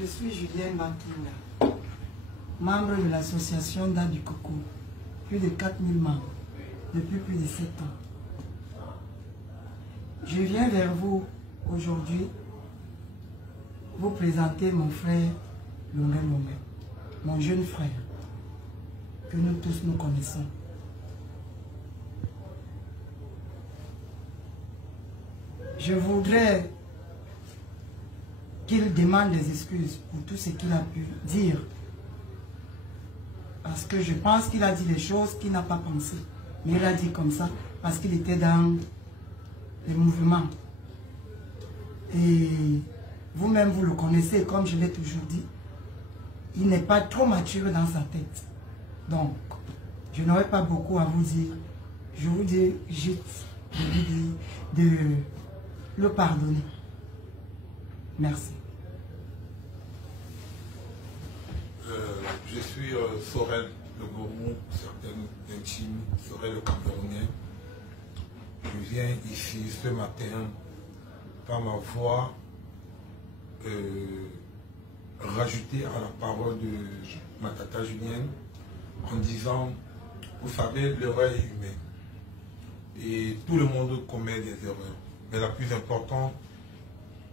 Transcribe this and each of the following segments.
Je suis Julienne Makinga, membre de l'association d'A du Coco. Plus de 4000 membres, depuis plus de 7 ans. Je viens vers vous aujourd'hui vous présenter mon frère Longuet Longuet, mon jeune frère, que nous tous nous connaissons. Je voudrais qu'il demande des excuses pour tout ce qu'il a pu dire. Parce que je pense qu'il a dit des choses qu'il n'a pas pensé. Mais il a dit comme ça parce qu'il était dans les mouvements. Et vous-même, vous le connaissez, comme je l'ai toujours dit. Il n'est pas trop mature dans sa tête. Donc, je n'aurai pas beaucoup à vous dire. Je vous dis juste de le pardonner. Merci. Je suis Sorel, le gourou, certaines intimes, Sorel le Camerounais. Je viens ici ce matin par ma voix rajouter à la parole de ma tata Julienne en disant, vous savez, l'erreur est humaine. Et tout le monde commet des erreurs. Mais la plus importante,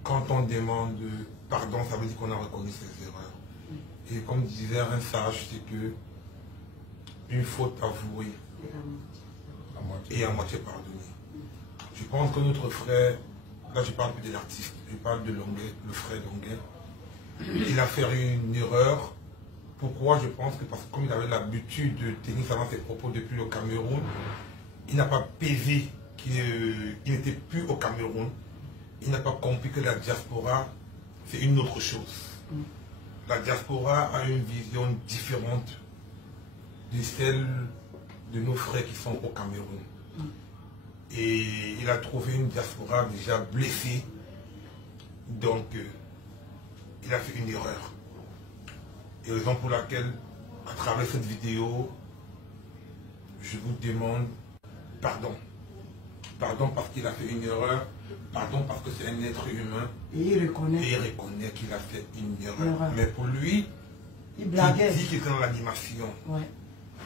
quand on demande pardon, ça veut dire qu'on a reconnu ses erreurs. Et comme disait un sage, c'est que une faute avouée et à moitié pardonnée. Je pense que notre frère, là je parle plus de l'artiste, je parle de Longuet, le frère Longuet, il a fait une erreur. Pourquoi? Je pense que parce que comme il avait l'habitude de tenir ça dans ses propos depuis le Cameroun, il n'a pas pesé qu'il n'était plus au Cameroun. Il n'a pas compris que la diaspora, c'est une autre chose. La diaspora a une vision différente de celle de nos frères qui sont au Cameroun. Et il a trouvé une diaspora déjà blessée. Donc, il a fait une erreur. Et raison pour laquelle, à travers cette vidéo, je vous demande pardon. Pardon parce qu'il a fait une erreur. Pardon parce que c'est un être humain. Et il reconnaît qu'il a fait une erreur. Mais pour lui, il dit qu'il est dans l'animation. Ouais.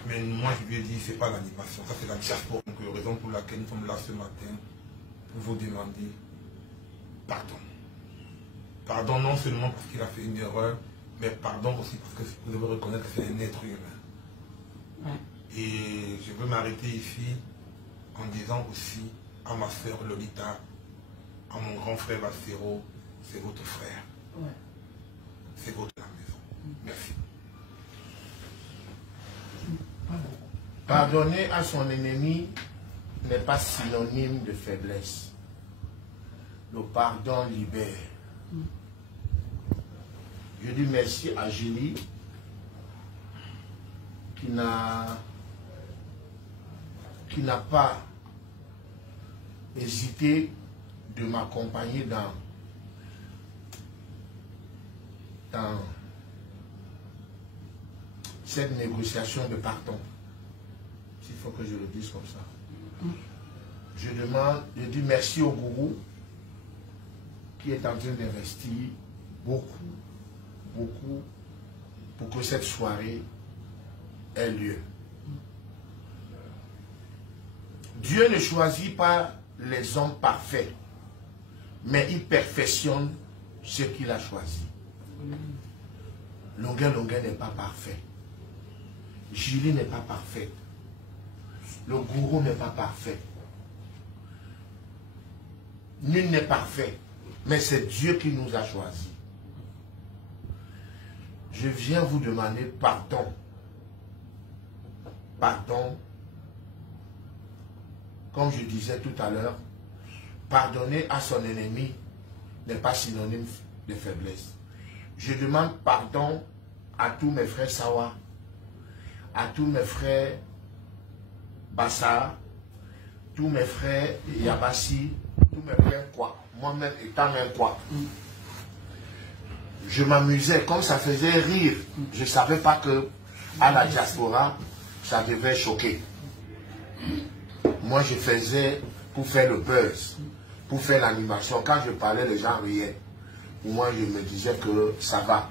Mais moi, je lui ai dit, c'est pas l'animation, ça c'est la diaspora. Donc, raison pour laquelle nous sommes là ce matin, pour vous demander pardon. Pardon non seulement parce qu'il a fait une erreur, mais pardon aussi parce que vous devez reconnaître que c'est un être humain. Ouais. Et je veux m'arrêter ici en disant aussi à ma soeur Lolita, à mon grand frère Bassero, c'est votre frère. Ouais. C'est votre la maison. Merci. Pardonner à son ennemi n'est pas synonyme de faiblesse. Le pardon libère. Je dis merci à Julie qui n'a pas hésité de m'accompagner dans cette négociation de pardon. S'il faut que je le dise comme ça. Je dis merci au gourou qui est en train d'investir beaucoup pour que cette soirée ait lieu. Dieu ne choisit pas les hommes parfaits, mais il perfectionne ce qu'il a choisi. Longuet n'est pas parfait. Julie n'est pas parfaite. Le gourou n'est pas parfait. Nul n'est parfait, mais c'est Dieu qui nous a choisis. Je viens vous demander pardon. Pardon. Comme je disais tout à l'heure, pardonner à son ennemi n'est pas synonyme de faiblesse. Je demande pardon à tous mes frères Sawa, à tous mes frères Bassa, tous mes frères Yabassi, tous mes frères quoi, moi-même étant un quoi. Je m'amusais, comme ça faisait rire. Je ne savais pas que à la diaspora, ça devait choquer. Moi, je faisais pour faire le buzz, pour faire l'animation. Quand je parlais, les gens riaient. moi je me disais que ça va,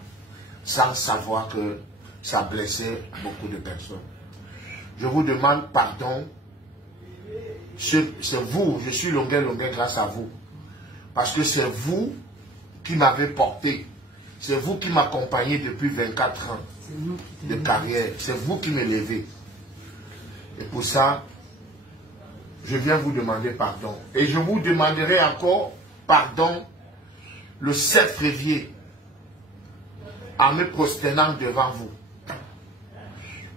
sans savoir que ça blessait beaucoup de personnes. Je vous demande pardon. C'est vous, je suis Longuet grâce à vous. Parce que c'est vous qui m'avez porté. C'est vous qui m'accompagnez depuis 24 ans de carrière. C'est vous qui m'élevez. Et pour ça, je viens vous demander pardon. Et je vous demanderai encore pardon le 7 février en me prosternant devant vous.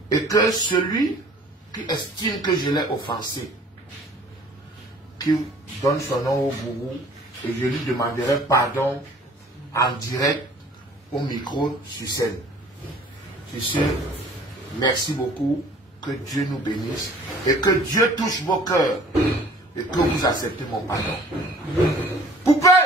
Et que celui qui estime que je l'ai offensé, qui donne son nom au bourreau, et je lui demanderai pardon en direct au micro sur scène. Sur ce, merci beaucoup, que Dieu nous bénisse et que Dieu touche vos cœurs et que vous acceptez mon pardon. Poupée!